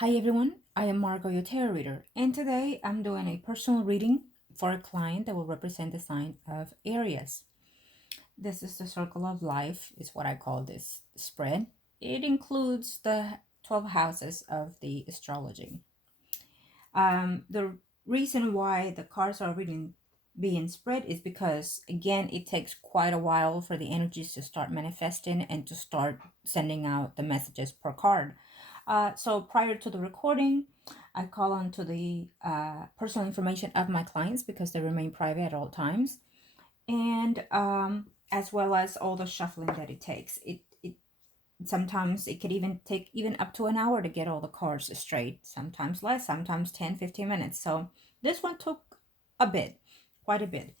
Hi everyone, I am Margourtarotreader, and today I'm doing a personal reading for a client that will represent the sign of Aries. This is the circle of life, is what I call this spread. It includes the 12 houses of the astrology. The reason why the cards are being spread is because, again, it takes quite a while for the energies to start manifesting and to start sending out the messages per card. So prior to the recording, I call on to the personal information of my clients because they remain private at all times, and as well as all the shuffling that it takes. It sometimes it could even take even up to an hour to get all the cards straight, sometimes less, sometimes 10-15 minutes. So this one took a bit, quite a bit.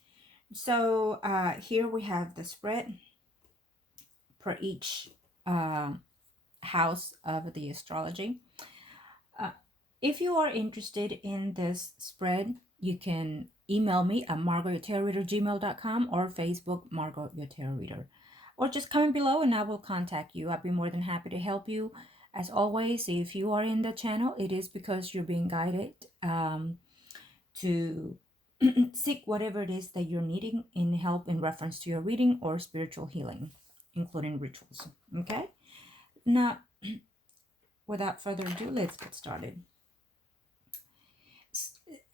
So here we have the spread per each uh, house of the astrology. uh, if you are interested in this spread, you can email me at margourtarotreader@gmail.com or Facebook Margourtarotreader, or just comment below and I will contact you. I'll be more than happy to help you. As always, if you are in the channel, it is because you're being guided to seek whatever it is that you're needing in help in reference to your reading or spiritual healing, including rituals. Okay? Now, without further ado, let's get started.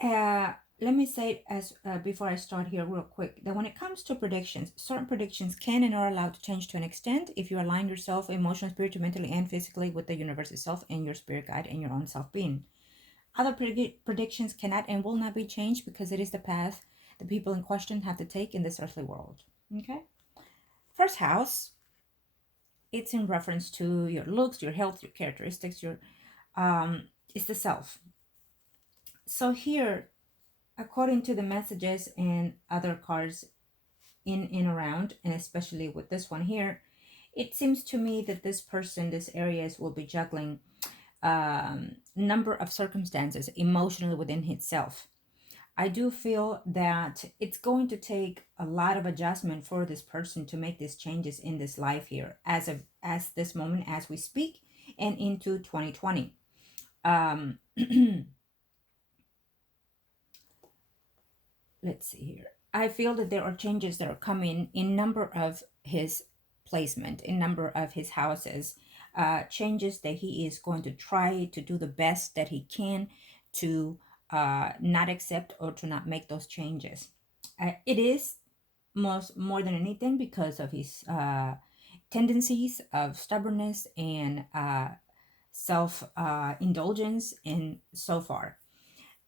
Let me say as before I start here real quick that when it comes to predictions, certain predictions can and are allowed to change to an extent if you align yourself emotionally, spiritually, mentally, and physically with the universe itself and your spirit guide and your own self-being. Other predictions cannot and will not be changed because it is the path the people in question have to take in this earthly world. Okay? First house, it's in reference to your looks, your health, your characteristics, your it's the self. So here, according to the messages and other cards in and around, and especially with this one here, it seems to me that this person, this Aries, will be juggling number of circumstances emotionally within itself. I do feel that it's going to take a lot of adjustment for this person to make these changes in this life here as this moment as we speak and into 2020. Let's see here. I feel that there are changes that are coming in number of his placement, in number of his houses, changes that he is going to try to do the best that he can to not accept or to not make those changes. It is more than anything because of his tendencies of stubbornness and self indulgence and so far.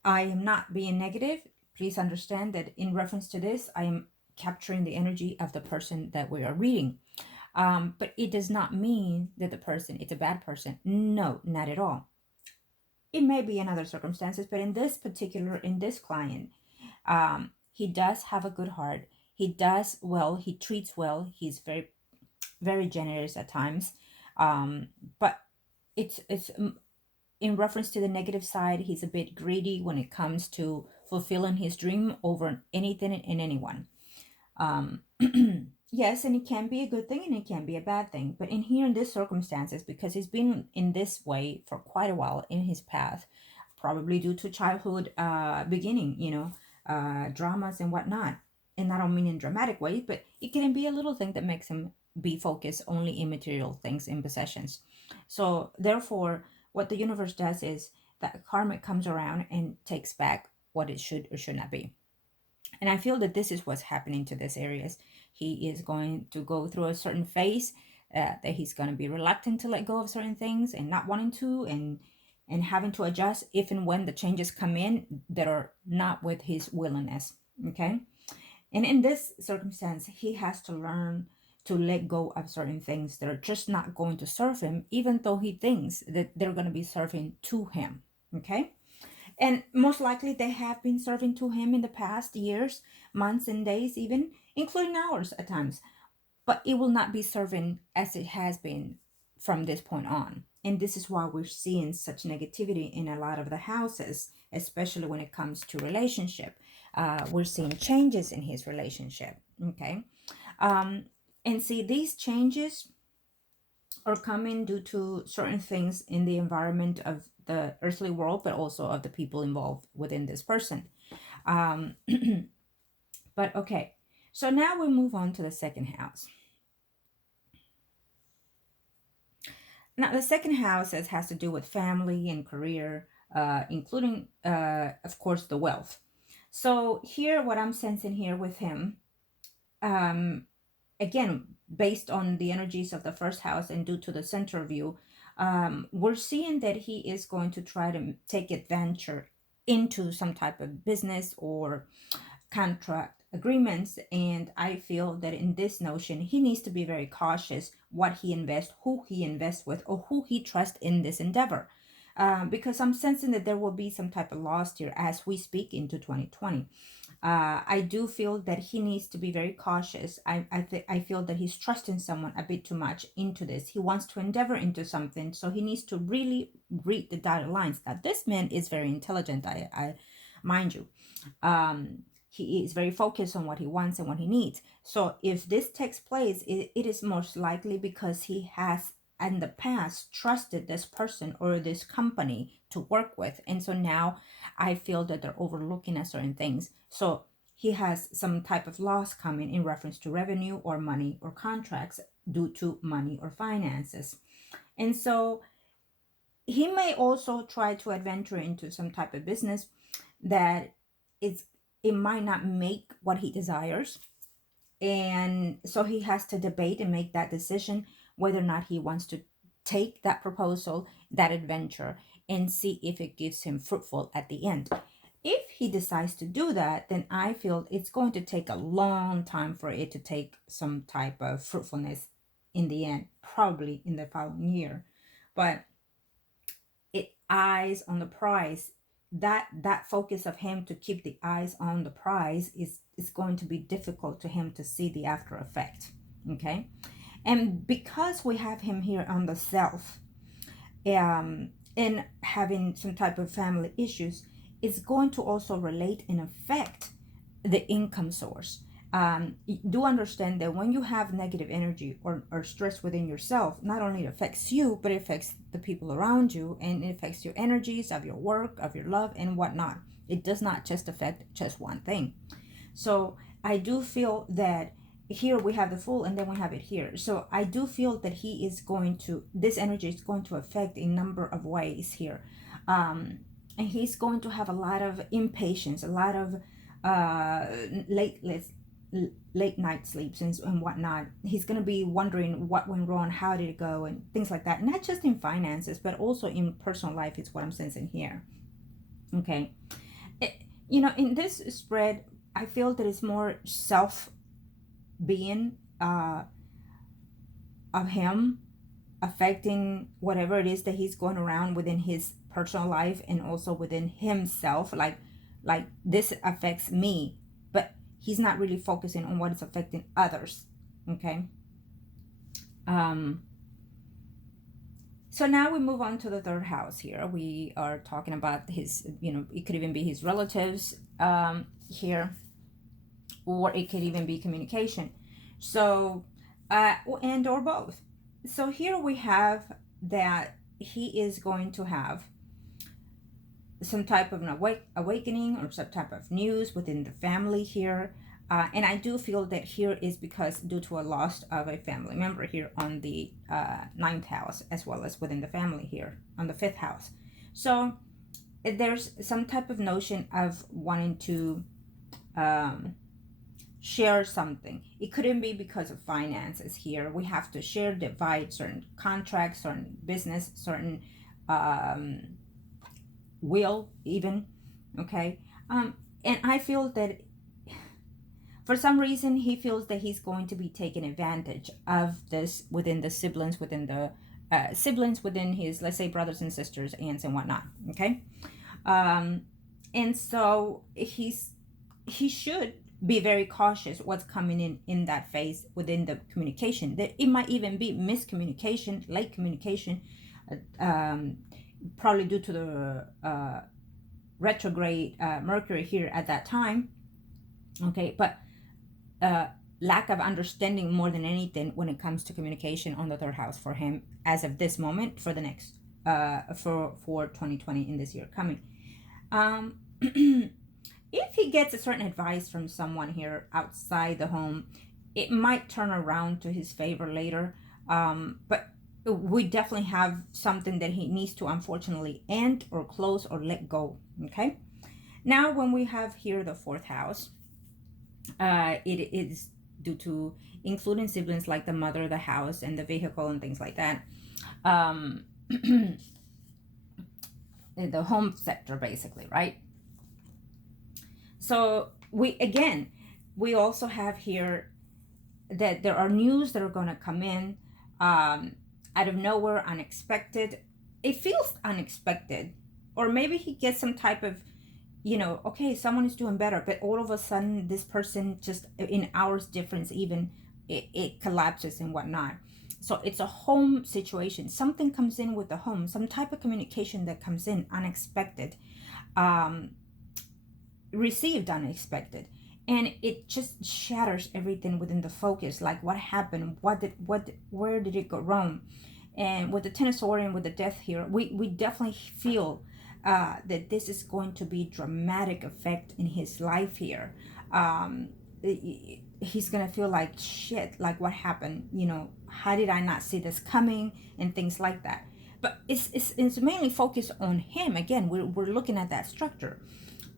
I am not being negative. Please understand that in reference to this, I am capturing the energy of the person that we are reading. But it does not mean that the person is a bad person. No, not at all. It may be in other circumstances, but in this client, he does have a good heart. He does well. He treats well. He's very, very generous at times. But it's in reference to the negative side, he's a bit greedy when it comes to fulfilling his dream over anything and anyone. Um, yes, and it can be a good thing and it can be a bad thing. But in here, in these circumstances, because he's been in this way for quite a while in his path, probably due to childhood beginning, dramas and whatnot. And I don't mean in dramatic ways, but it can be a little thing that makes him be focused only in material things, in possessions. So therefore, what the universe does is that karma comes around and takes back what it should or should not be. And I feel that this is what's happening to this Aries. He is going to go through a certain phase that he's going to be reluctant to let go of certain things and not wanting to, and having to adjust if and when the changes come in that are not with his willingness. Okay. And in this circumstance, he has to learn to let go of certain things that are just not going to serve him, even though he thinks that they're going to be serving to him. Okay. And most likely they have been serving to him in the past years, months, and days, even including hours at times. But it will not be serving as it has been from this point on. And this is why we're seeing such negativity in a lot of the houses, especially when it comes to relationship. We're seeing changes in his relationship. Okay. And see, these changes are coming due to certain things in the environment of the earthly world, but also of the people involved within this person. Um, but okay, so now we move on to the second house. Now, the second house has to do with family and career, including, of course, the wealth. So here, what I'm sensing here with him, um, again, based on the energies of the first house and due to the center view, we're seeing that he is going to try to take adventure into some type of business or contract agreements. And I feel that in this notion, he needs to be very cautious what he invests, who he invests with, or who he trusts in this endeavor. Because I'm sensing that there will be some type of loss here as we speak into 2020. I do feel that he needs to be very cautious. I feel that he's trusting someone a bit too much into this. He wants to endeavor into something, so he needs to really read the dotted lines. Now, this man is very intelligent. I mind you, he is very focused on what he wants and what he needs. So if this takes place, it is most likely because he has in the past trusted this person or this company to work with, and so now I feel that they're overlooking at certain things. So he has some type of loss coming in reference to revenue or money or contracts due to money or finances. And so he may also try to adventure into some type of business that is it might not make what he desires. And so he has to debate and make that decision whether or not he wants to take that proposal, that adventure, and see if it gives him fruitful at the end. If he decides to do that, then I feel it's going to take a long time for it to take some type of fruitfulness in the end, probably in the following year. But it eyes on the prize, that focus of him to keep the eyes on the prize is going to be difficult to him to see the after effect. Okay, and because we have him here on the self, and having some type of family issues, it's going to also relate and affect the income source. Do understand that when you have negative energy or stress within yourself, not only it affects you, but it affects the people around you, and it affects your energies of your work, of your love, and whatnot. It does not just affect just one thing. So I do feel that here we have the Fool, and then we have it here. So I do feel that he is going to, this energy is going to affect a number of ways here. And he's going to have a lot of impatience, a lot of uh, late, late night sleeps and whatnot. He's going to be wondering what went wrong, how did it go, and things like that. Not just in finances, but also in personal life is what I'm sensing here. Okay. It, in this spread, I feel that it's more self being of him affecting whatever it is that he's going around within his personal life and also within himself. Like this affects me, but he's not really focusing on what is affecting others. Okay. So now we move on to the third house here. We are talking about his, it could even be his relatives here, or it could even be communication. So, and or both. So here we have that he is going to have some type of an awakening or some type of news within the family here. And I do feel that here is because due to a loss of a family member here on the ninth house, as well as within the family here on the fifth house. So there's some type of notion of wanting to share something. It couldn't be because of finances here. We have to share, divide certain contracts, certain business, certain will even. Okay. And I feel that for some reason he feels that he's going to be taking advantage of this within the siblings, within the siblings within his, let's say, brothers and sisters, aunts and whatnot. Okay. And so he should be very cautious what's coming in that phase within the communication. That it might even be miscommunication, late communication, probably due to the retrograde Mercury here at that time. Okay, but lack of understanding more than anything when it comes to communication on the third house for him as of this moment for the next for 2020 in this year coming. um if he gets a certain advice from someone here outside the home, it might turn around to his favor later. But we definitely have something that he needs to unfortunately end or close or let go. Okay. Now, when we have here the fourth house, it is due to including siblings like the mother, the house, and the vehicle and things like that. Um, the home sector, basically, right? So we also have here that there are news that are going to come in out of nowhere, unexpected. It feels unexpected, or maybe he gets some type of, okay, someone is doing better, but all of a sudden this person just in hours difference, even it collapses and whatnot. So it's a home situation. Something comes in with the home, some type of communication that comes in unexpected. Um, Received unexpected, and it just shatters everything within the focus, like what happened, where did it go wrong. And with the Tennis and with the death here, we definitely feel that this is going to be dramatic effect in his life here. He's gonna feel like shit, like what happened, how did I not see this coming, and things like that. But it's mainly focused on him. Again, we're looking at that structure,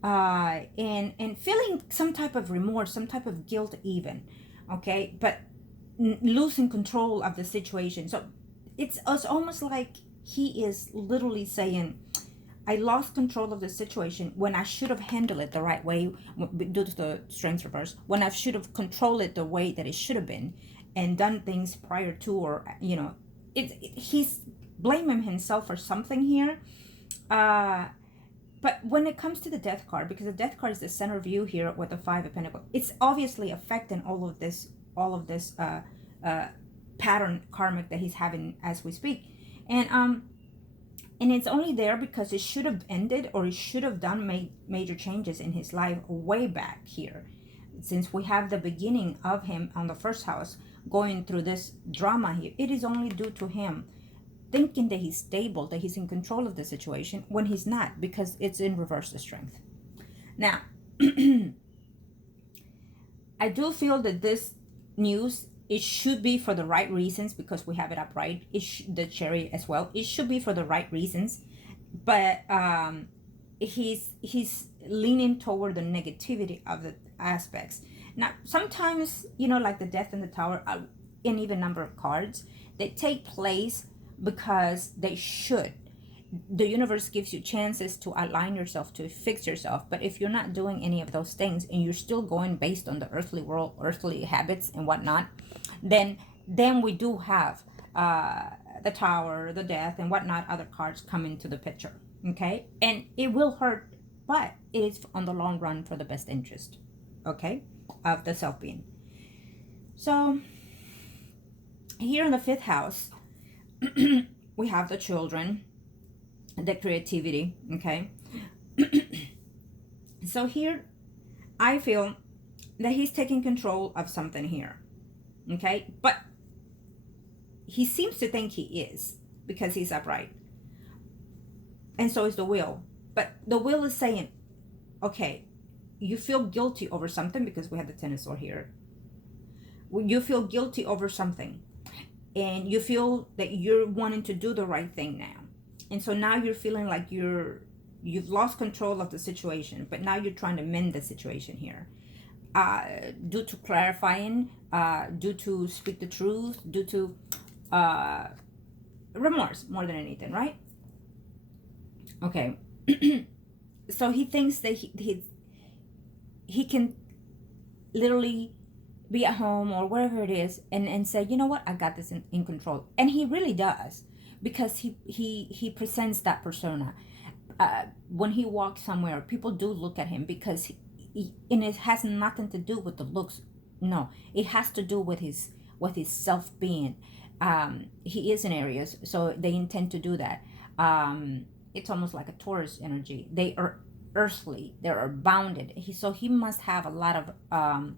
and feeling some type of remorse, some type of guilt, even. Okay, but losing control of the situation. So it's almost like he is literally saying, I lost control of the situation when I should have handled it the right way due to the strength reverse, when I should have controlled it the way that it should have been and done things prior to, or he's blaming himself for something here. But when it comes to the death card, because the death card is the center view here with the Five of Pentacles, it's obviously affecting all of this pattern karmic that he's having as we speak. And it's only there because it should have ended, or it should have done major changes in his life way back here. Since we have the beginning of him on the first house going through this drama here, it is only due to him thinking that he's stable, that he's in control of the situation, when he's not, because it's in reverse the strength. Now, I do feel that this news, it should be for the right reasons, because we have it upright. The cherry as well. It should be for the right reasons, but he's leaning toward the negativity of the aspects. Now, sometimes, like the death in the tower, an even number of cards, they take place because they should. The universe gives you chances to align yourself, to fix yourself. But if you're not doing any of those things and you're still going based on the earthly world, earthly habits and whatnot, then we do have the tower, the death, and whatnot, other cards come into the picture. Okay, and it will hurt, but it is on the long run for the best interest, okay, of the self-being. So here in the fifth house, we have the children, the creativity, okay. So here I feel that he's taking control of something here, okay, but he seems to think he is, because he's upright, and so is the will. But the will is saying, okay, you feel guilty over something, because we have the Ten of Swords here. You feel guilty over something, and you feel that you're wanting to do the right thing now. And so now you're feeling like you've lost control of the situation, but now you're trying to mend the situation here. Due to clarifying, due to speak the truth, due to remorse more than anything, right? Okay. So he thinks that he can literally be at home or wherever it is, and say, you know what, I got this in control. And he really does, because he presents that persona. When he walks somewhere, people do look at him, because and it has nothing to do with the looks. No, it has to do with his self-being. He is in Aries, so they intend to do that. It's almost like a Taurus energy. They are earthly, they are bounded. So he must have a lot of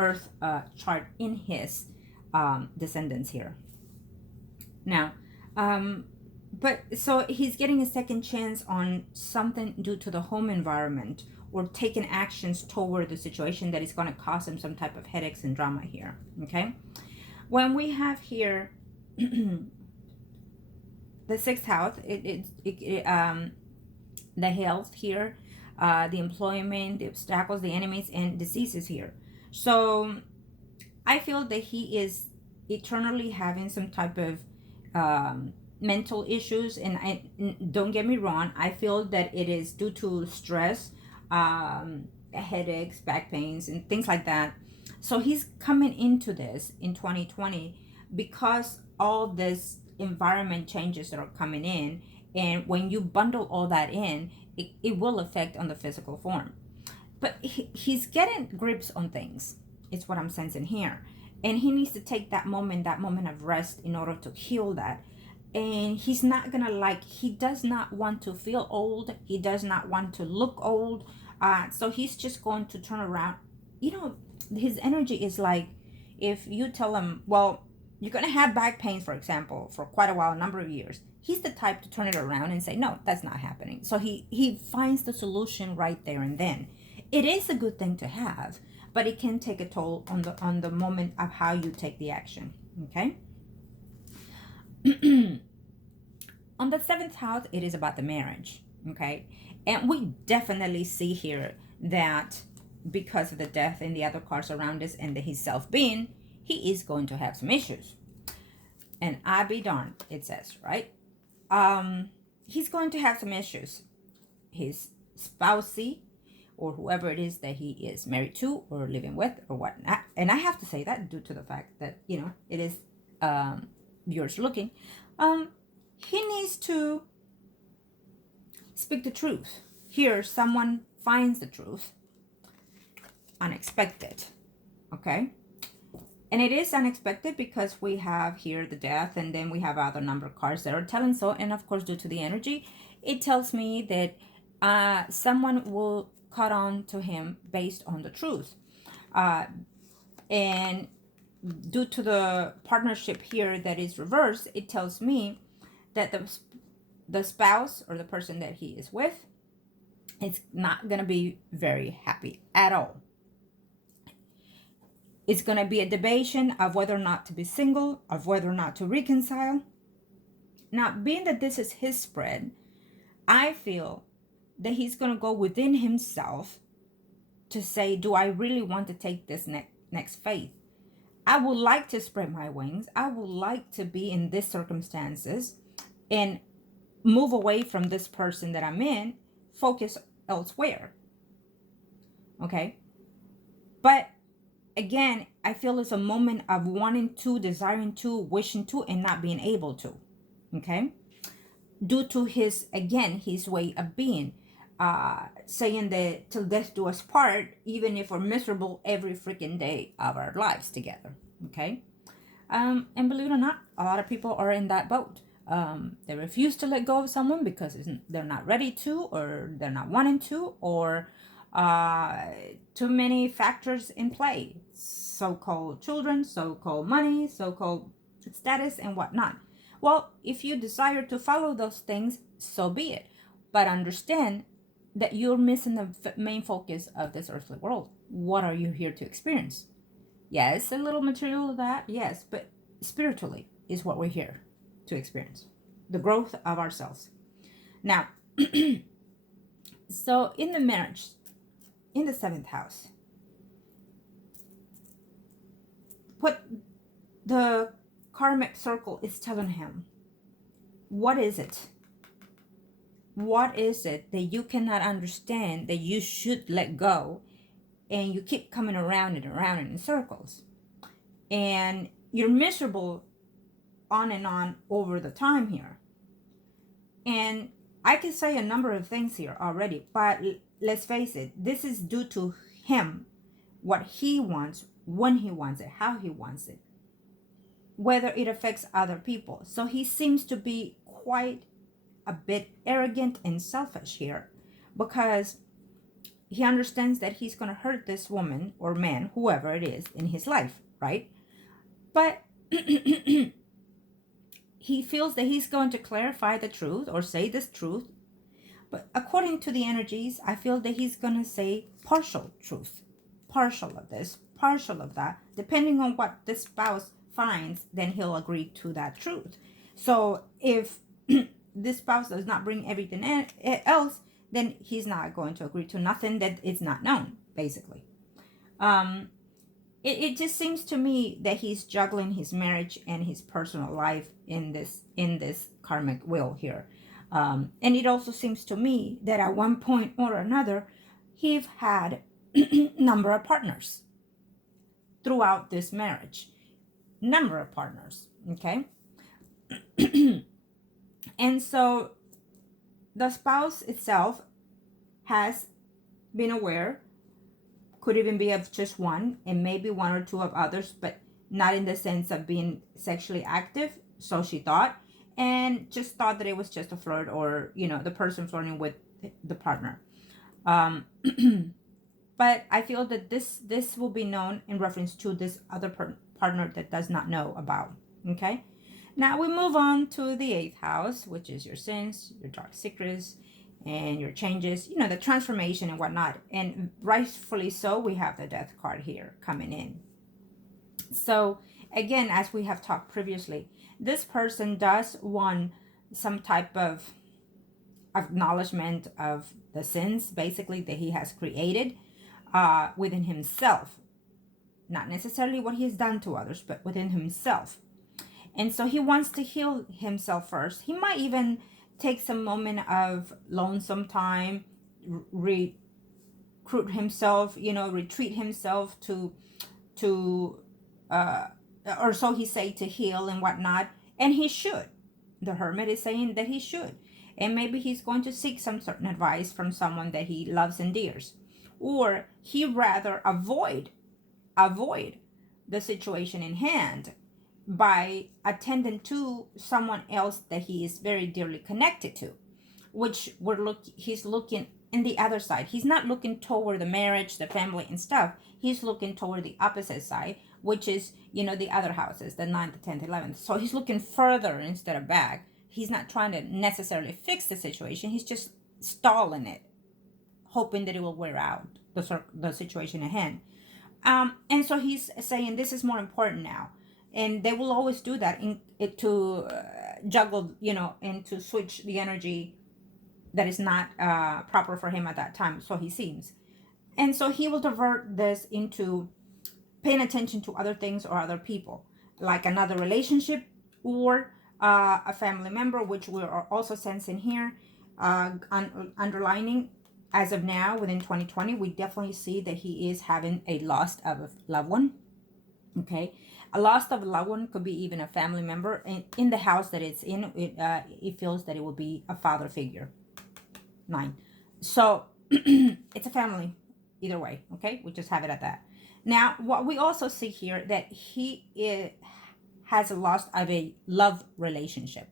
Earth chart in his descendants here. Now, but so he's getting a second chance on something due to the home environment, or taking actions toward the situation that is going to cause him some type of headaches and drama here. Okay, when we have here the sixth house, the health here, the employment, the obstacles, the enemies, and diseases here. So I feel that he is eternally having some type of mental issues, and don't get me wrong, I feel that it is due to stress, headaches, back pains, and things like that. So he's coming into this in 2020 because all this environment changes that are coming in, and when you bundle all that in, it will affect on the physical form. But he's getting grips on things, it's what I'm sensing here, and he needs to take that moment of rest in order to heal that. And he's not gonna, he does not want to feel old, he does not want to look old, so he's just going to turn around. His energy is like, if you tell him, well, you're gonna have back pain, for example, for quite a while, a number of years, he's the type to turn it around and say, no, that's not happening. So he finds the solution right there and then. It is a good thing to have, but it can take a toll on the moment of how you take the action. Okay. On the seventh house, it is about the marriage. Okay, and we definitely see here that because of the death and the other cards around us, and his self-being, he is going to have some issues. And I be darned, it says, right? He's going to have some issues. His spousey, or whoever it is that he is married to or living with or whatnot. And I have to say that due to the fact that, it is yours looking. He needs to speak the truth. Here, someone finds the truth. Unexpected. Okay? And it is unexpected because we have here the death, and then we have other number of cards that are telling so. And of course, due to the energy, it tells me that someone will cut on to him based on the truth. And due to the partnership here that is reversed, it tells me that the spouse or the person that he is with is not going to be very happy at all. It's going to be a debation of whether or not to be single, of whether or not to reconcile. Now, being that this is his spread, I feel that he's going to go within himself to say, do I really want to take this next faith? I would like to spread my wings. I would like to be in these circumstances and move away from this person that I'm in, focus elsewhere. Okay? But again, I feel it's a moment of wanting to, desiring to, wishing to, and not being able to. Okay? Due to his way of being. Saying that till death do us part, even if we're miserable every freaking day of our lives together. Okay? And believe it or not, a lot of people are in that boat. They refuse to let go of someone because they're not ready to, or they're not wanting to, or too many factors in play. So-called children, so-called money, so-called status, and whatnot. Well, if you desire to follow those things, so be it. But understand that you're missing the main focus of this earthly world. What are you here to experience? Yes, a little material of that, yes, but spiritually is what we're here to experience. The growth of ourselves. Now, so in the marriage, in the seventh house, what the karmic circle is telling him, what is it? What is it that you cannot understand that you should let go, and you keep coming around and around in circles, and you're miserable on and on over the time here? And I can say a number of things here already, but let's face it, this is due to him, what he wants, when he wants it, how he wants it, whether it affects other people. So he seems to be quite a bit arrogant and selfish here, because he understands that he's going to hurt this woman or man, whoever it is in his life, right? But he feels that he's going to clarify the truth or say this truth. But according to the energies, I feel that he's going to say partial truth, partial of this, partial of that. Depending on what the spouse finds, then he'll agree to that truth. So if this spouse does not bring everything else, then he's not going to agree to nothing that is not known, basically. It just seems to me that he's juggling his marriage and his personal life in this karmic wheel here. And it also seems to me that at one point or another, he've had number of partners throughout this marriage. Number of partners, okay? And so the spouse itself has been aware, could even be of just one, and maybe one or two of others, but not in the sense of being sexually active, so she thought, and just thought that it was just a flirt, or the person flirting with the partner. But I feel that this will be known in reference to this other partner that does not know about. Okay, now we move on to the 8th house, which is your sins, your dark secrets, and your changes, the transformation and whatnot. And rightfully so, we have the Death card here coming in. So again, as we have talked previously, this person does want some type of acknowledgement of the sins, basically, that he has created within himself. Not necessarily what he has done to others, but within himself. And so he wants to heal himself first. He might even take some moment of lonesome time, recruit himself, retreat himself to or so he say, to heal and whatnot. And he should. The Hermit is saying that he should. And maybe he's going to seek some certain advice from someone that he loves and dears. Or he rather avoid the situation in hand by attending to someone else that he is very dearly connected to, which he's looking in the other side. He's not looking toward the marriage, the family and stuff. He's looking toward the opposite side, which is, the other houses, the 9th, the 10th, 11th. So he's looking further instead of back. He's not trying to necessarily fix the situation. He's just stalling it, hoping that it will wear out the situation at hand. And so he's saying this is more important now. And they will always do that to juggle, and to switch the energy that is not proper for him at that time, so he seems. And so he will divert this into paying attention to other things or other people, like another relationship or a family member, which we are also sensing here, underlining. As of now, within 2020, we definitely see that he is having a loss of a loved one. Okay, a loss of a loved one could be even a family member. In the house that it's in, it feels that it will be a father figure. 9. So it's a family either way. Okay, we just have it at that. Now, what we also see here, that he has a loss of a love relationship,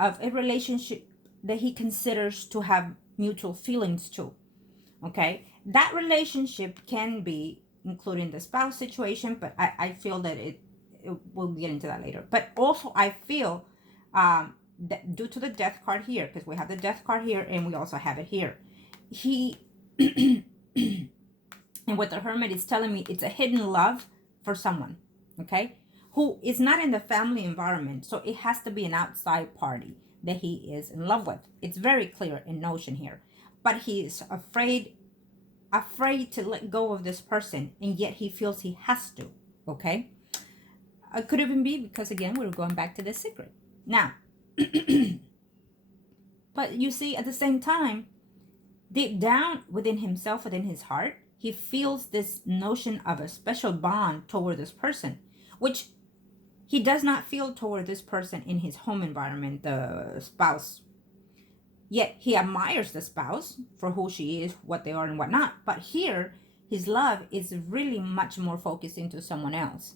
of a relationship that he considers to have mutual feelings to. Okay, that relationship can be including the spouse situation, but I feel that we'll get into that later. But also I feel that due to the Death card here, because we have the Death card here and we also have it here, he and what the Hermit is telling me, it's a hidden love for someone, okay, who is not in the family environment. So it has to be an outside party that he is in love with. It's very clear in notion here, but he is afraid to let go of this person, and yet he feels he has to. Okay, it could even be because, again, we're going back to the secret now. But you see, at the same time, deep down within himself, within his heart, he feels this notion of a special bond toward this person, which he does not feel toward this person in his home environment, the spouse. Yet he admires the spouse for who she is, what they are, and whatnot. But here, his love is really much more focused into someone else.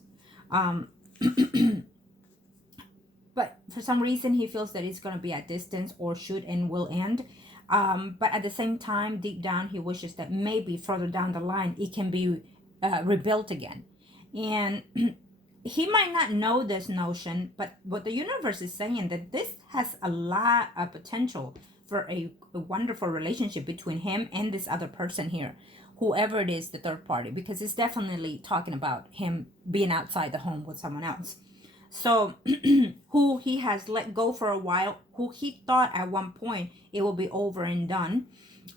But for some reason, he feels that it's going to be at distance, or should and will end. But at the same time, deep down, he wishes that maybe further down the line, it can be rebuilt again. And he might not know this notion, but what the universe is saying that this has a lot of potential for a wonderful relationship between him and this other person here, whoever it is, the third party, because it's definitely talking about him being outside the home with someone else. So, who he has let go for a while, who he thought at one point it will be over and done.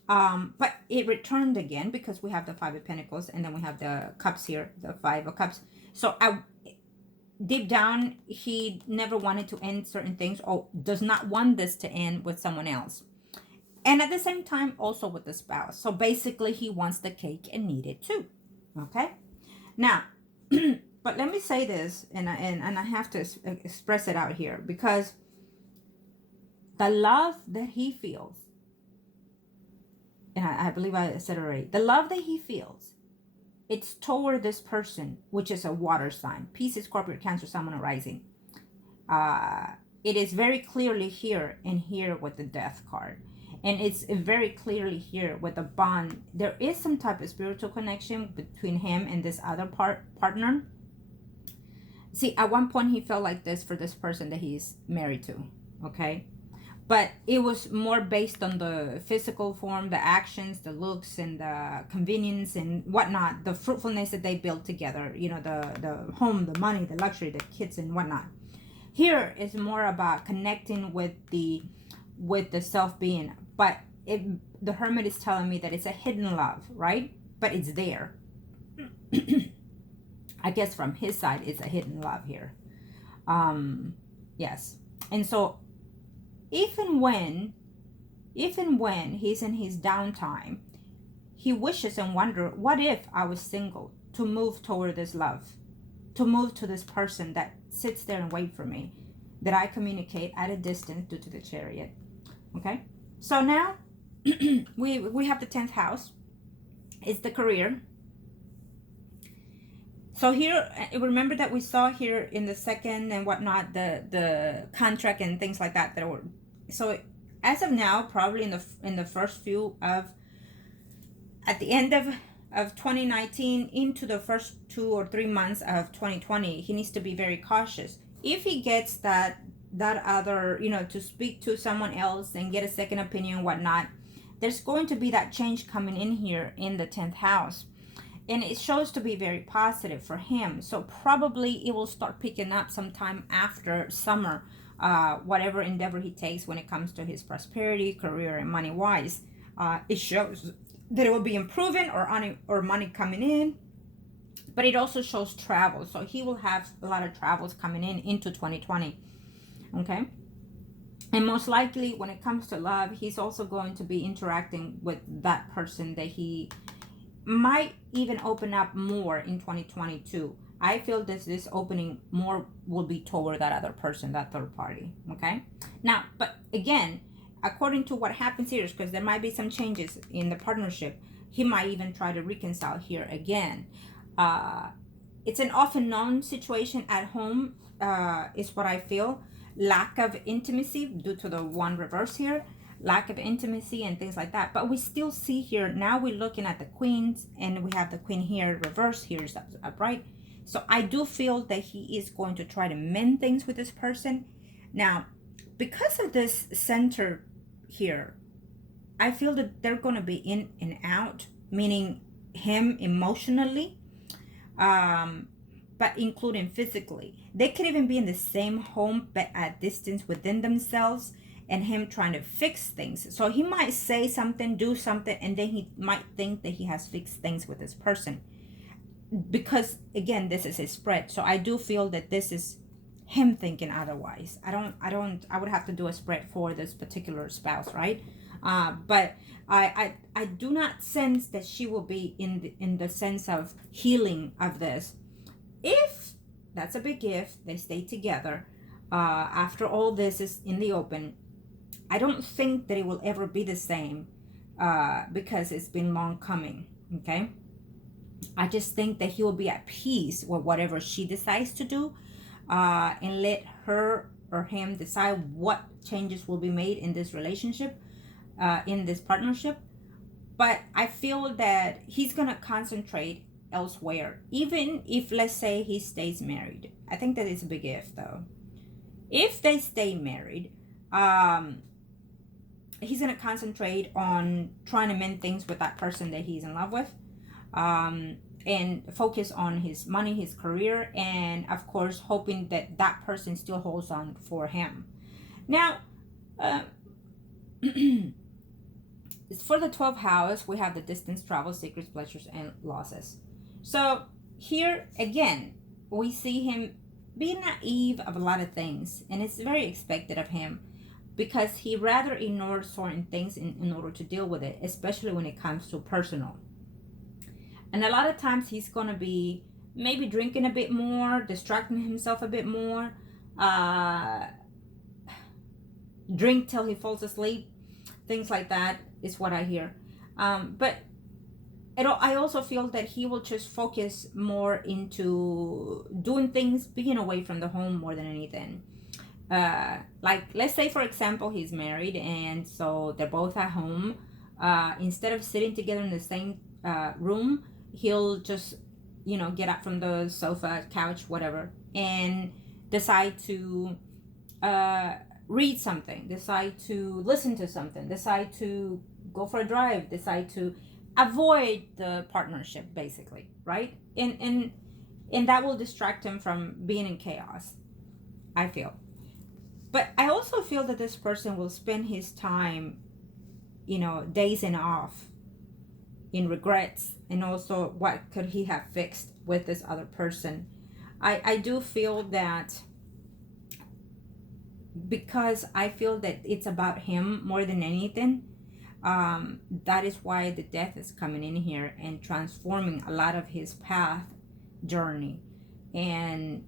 But it returned again because we have the Five of Pentacles and then we have the Cups here, the Five of Cups. So, deep down, he never wanted to end certain things or does not want this to end with someone else. And at the same time, also with the spouse. So, basically, he wants the cake and need it too. Okay? Now, but let me say this, and I have to express it out here, because the love that he feels, and I believe I said it already, the love that he feels, it's toward this person, which is a water sign. Pisces, Scorpio, Cancer, Sun, Moon, Rising. It is very clearly here and here with the Death card. And it's very clearly here with the bond. There is some type of spiritual connection between him and this other partner. See, at one point he felt like this for this person that he's married to, okay? But it was more based on the physical form, the actions, the looks, and the convenience and whatnot, the fruitfulness that they built together, you know, the home, the money, the luxury, the kids, and whatnot. Here is more about connecting with the self-being. But the Hermit is telling me that it's a hidden love, right? But it's there. I guess from his side, it's a hidden love here. Yes. And so, if and when he's in his downtime, he wishes and wonders, what if I was single, to move toward this love, to move to this person that sits there and wait for me, that I communicate at a distance due to the Chariot. Okay? So now, we have the 10th house. It's the career. So here, remember that we saw here in the second and whatnot, the contract and things like that were. So as of now, probably in the first few of, at the end of 2019 into the first 2 or 3 months of 2020, he needs to be very cautious. If he gets that other, you know, to speak to someone else and get a second opinion and whatnot, there's going to be that change coming in here in the 10th house. And it shows to be very positive for him. So probably it will start picking up sometime after summer, whatever endeavor he takes when it comes to his prosperity, career, and money-wise. It shows that it will be improving or money coming in. But it also shows travel. So he will have a lot of travels coming in into 2020. Okay? And most likely when it comes to love, he's also going to be interacting with that person that he might even open up more in 2022. I feel this opening more will be toward that other person, that third party. Okay? Now, but again, according to what happens here, because there might be some changes in the partnership, he might even try to reconcile here again. It's an off and on situation at home, is what I feel. Lack of intimacy due to the one reverse here. Lack of intimacy and things like that. But we still see here, now we're looking at the queens, and we have the queen here reverse, here is upright. So I do feel that he is going to try to mend things with this person. Now, because of this center here, I feel that they're going to be in and out, meaning him emotionally, but including physically. They could even be in the same home, but at distance within themselves, and him trying to fix things. So he might say something, do something, and then he might think that he has fixed things with this person. Because again, this is his spread. So I do feel that this is him thinking otherwise. I would have to do a spread for this particular spouse, right? But I do not sense that she will be in the sense of healing of this. If that's a big if, they stay together, after all this is in the open, I don't think that it will ever be the same, because it's been long coming. Okay, I just think that he will be at peace with whatever she decides to do, and let her or him decide what changes will be made in this relationship. in this partnership, but I feel that he's gonna concentrate elsewhere, even if, let's say, he stays married. I think that is a big if, though. If they stay married, he's gonna concentrate on trying to mend things with that person that he's in love with, and focus on his money, his career, and of course hoping that that person still holds on for him. Now, for the 12th house, we have the distance, travel, secrets, pleasures, and losses. So here again, we see him being naive of a lot of things, and it's very expected of him because he rather ignores certain things in order to deal with it, especially when it comes to personal. And a lot of times he's going to be maybe drinking a bit more, distracting himself a bit more, drink till he falls asleep, things like that is what I hear. But I also feel that he will just focus more into doing things, being away from the home more than anything. Like, let's say, for example, he's married, and so they're both at home. Instead of sitting together in the same room, he'll just, get up from the sofa, couch, whatever, and decide to read something, decide to listen to something, decide to go for a drive, decide to avoid the partnership, basically, right? And that will distract him from being in chaos, I feel. But I also feel that this person will spend his time, dazing off in regrets, and also what could he have fixed with this other person. I do feel that, because I feel that it's about him more than anything, that is why the death is coming in here and transforming a lot of his path journey. And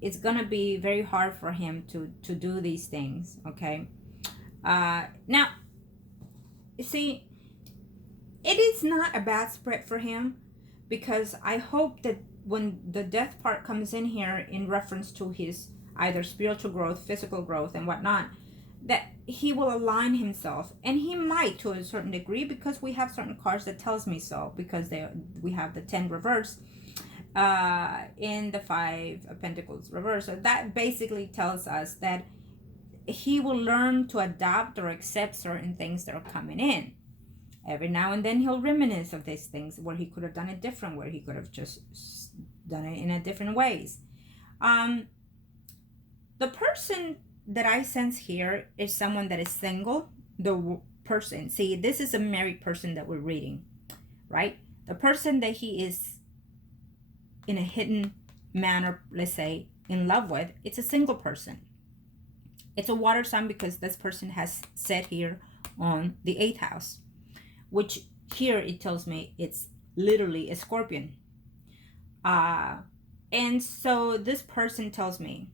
it's gonna be very hard for him to do these things, okay? Now, you see, it is not a bad spread for him, because I hope that when the death part comes in here in reference to his either spiritual growth, physical growth, and whatnot, that he will align himself, and he might to a certain degree, because we have certain cards that tells me so, because we have the 10 reverse in the 5 of Pentacles reverse. So that basically tells us that he will learn to adapt or accept certain things that are coming in. Every now and then he'll reminisce of these things where he could have done it different, where he could have just done it in a different ways. The person that I sense here is someone that is single. The person, see, this is a married person that we're reading, right? The person that he is in a hidden manner, let's say, in love with, it's a single person. It's a water sign, because this person has set here on the 8th house, which here it tells me it's literally a Scorpion. And so this person tells me